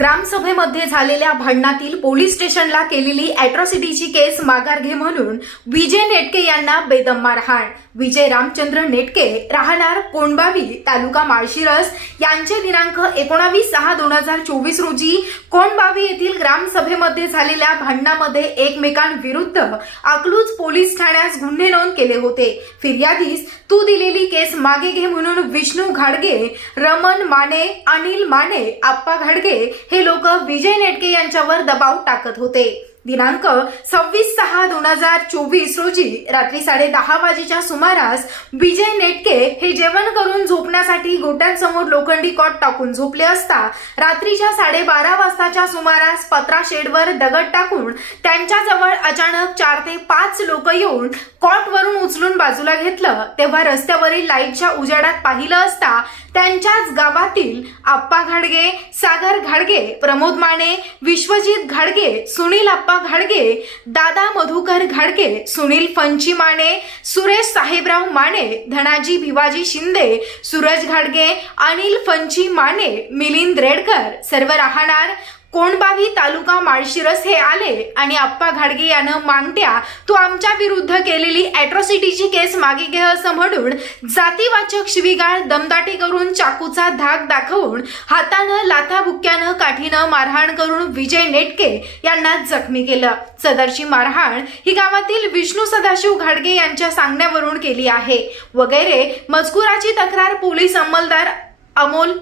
ग्रामसभेमध्ये झालेल्या भांडणातील पोलीस स्टेशनला केलेली अॅट्रॉसिटीची केस माघार घे म्हणून विजय नेटके यांना बेदम मारहाण. विजय रामचंद्र नेटके राहणार कोंडबावी तालुका माळशिरस. यांचे दिनांक एकोणावीस सहा दोन हजार चोवीस रोजी कोंडबावी ग्रामसभेमध्ये झालेल्या भांडणामध्ये एकमेकांविरुद्ध अकलूज पोलीस ठाण्यास गुन्हे नोंद केले होते. फिर्यादीस तू दिलेली केस मागे घे म्हणून विष्णू घाडगे रमन माने अनिल माने आप्पा घाडगे हे लोक विजय नेटके यांच्यावर दबाव टाकत होते. दिनांक सव्वीस सहा दोन हजार चोवीस रोजी रात्री साडे दहा वाजेच्या सुमारास विजय नेटके हे जेवण करून झोपण्यासाठी गोट्यांसमोर लोखंडी कॉट टाकून झोपले असता रात्रीच्या साडेबारा वाजताच्या सुमारास पत्रा शेडवर दगड टाकून त्यांच्याजवळ अचानक चार ते पाच लोक येऊन कॉटवरून उचलून बाजूला घेतलं. तेव्हा रस्त्यावरील लाईटच्या उजेडात पाहिलं असता त्यांच्याच गावातील आप्पा घाडगे सागर घाडगे प्रमोद माने विश्वजित घाडगे सुनील आप्पा घाडगे दादा मधुकर घाडगे सुनील फंची माने सुरेश साहेबराव माने धनाजी भिवाजी शिंदे सूरज घाडगे अनिल फंची माने मिलिंद रेडकर. सर्व राहणार कोणबावी तालुका माळशिरस हे आले आणि आप्पा घाडगे यानं मांगट्या तू आमच्या विरुद्ध केलेली अॅट्रॉसिटीची केस मागे घे असं म्हणून जातीवाचक शिवीगाळ दमदाटी करून चाकूचा धाक दाखवून हातानं लाथाबुक्क्यानं काठीनं मारहाण करून विजय नेटके यांना जखमी केलं. सदरची मारहाण ही गावातील विष्णू सदाशिव घाडगे यांच्या सांगण्यावरून केली आहे. वगैरे मजकुराची तक्रार पोलीस अंमलदार अमोल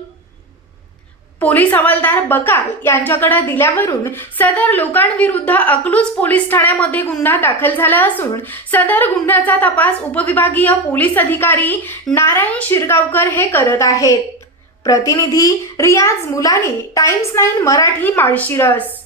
पोलीस हवालदार बकाल यांच्याकडे दिल्यावरून सदर लोकांविरुद्ध अकलूज पोलीस ठाण्यामध्ये गुन्हा दाखल झाला असून सदर गुन्ह्याचा तपास उपविभागीय पोलीस अधिकारी नारायण शिरगावकर हे करत आहेत. प्रतिनिधी रियाज मुलानी टाइम्स नाईन मराठी माळशिरस.